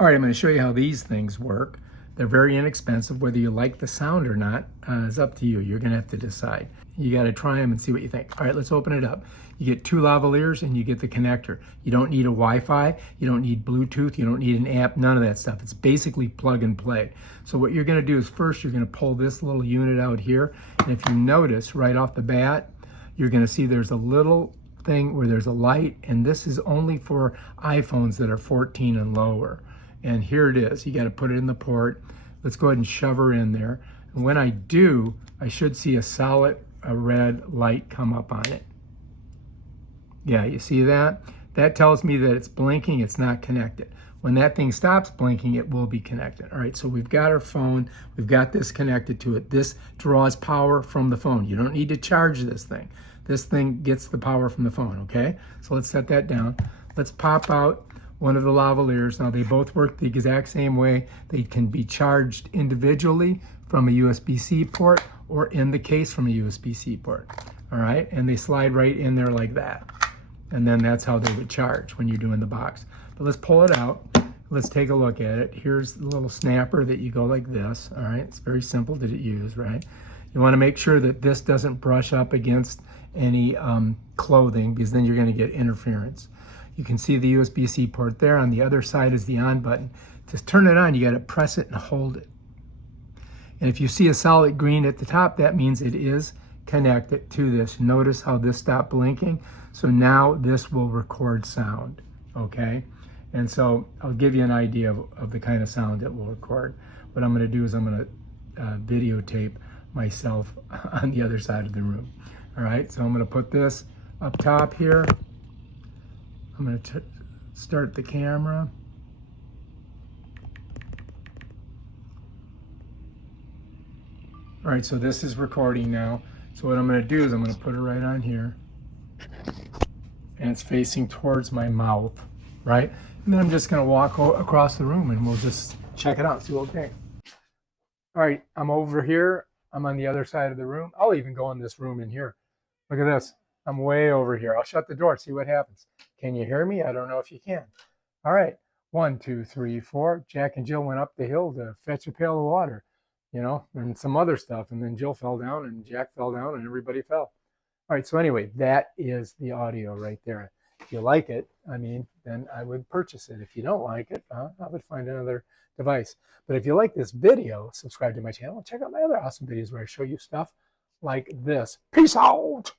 All right, I'm going to show you how these things work. They're very inexpensive. Whether you like the sound or not is up to you. You're going to have to decide. You got to try them and see what you think. All right, let's open it up. You get 2 lavaliers and you get the connector. You don't need a Wi-Fi. You don't need Bluetooth. You don't need an app. None of that stuff. It's basically plug and play. So what you're going to do is first you're going to pull this little unit out here. And if you notice right off the bat, you're going to see there's a little thing where there's a light, and this is only for iPhones that are 14 and lower. And here it is. You got to put it in the port. Let's go ahead and shove her in there. And when I do, I should see a red light come up on it. Yeah, you see that? That tells me that it's blinking, it's not connected. When that thing stops blinking, it will be connected. All right, so we've got our phone, we've got this connected to it. This draws power from the phone. You don't need to charge this thing. This thing gets the power from the phone, okay? So let's set that down. Let's pop out one of the lavaliers. Now they both work the exact same way. They can be charged individually from a USB-C port or in the case from a USB-C port, all right? And they slide right in there like that. And then that's how they would charge when you're doing the box. But let's pull it out. Let's take a look at it. Here's the little snapper that you go like this, all right? It's very simple to use, right? You wanna make sure that this doesn't brush up against any clothing, because then you're gonna get interference. You can see the USB-C port there. On the other side is the on button. To turn it on, you gotta press it and hold it. And if you see a solid green at the top, that means it is connected to this. Notice how this stopped blinking. So now this will record sound, okay? And so I'll give you an idea of the kind of sound it will record. What I'm gonna do is I'm gonna videotape myself on the other side of the room. All right, so I'm gonna put this up top here. I'm gonna start the camera. All right, so this is recording now. So what I'm gonna do is I'm gonna put it right on here, and it's facing towards my mouth, right? And then I'm just gonna walk across the room and we'll just check it out, see what we think. All right, I'm over here. I'm on the other side of the room. I'll even go in this room in here. Look at this. I'm way over here. I'll shut the door, see what happens. Can you hear me? I don't know if you can. All right, 1, 2, 3, 4. Jack and Jill went up the hill to fetch a pail of water, you know, and some other stuff. And then Jill fell down and Jack fell down and everybody fell. All right, so anyway, that is the audio right there. If you like it, I mean, then I would purchase it. If you don't like it, I would find another device. But if you like this video, subscribe to my channel and check out my other awesome videos where I show you stuff like this. Peace out.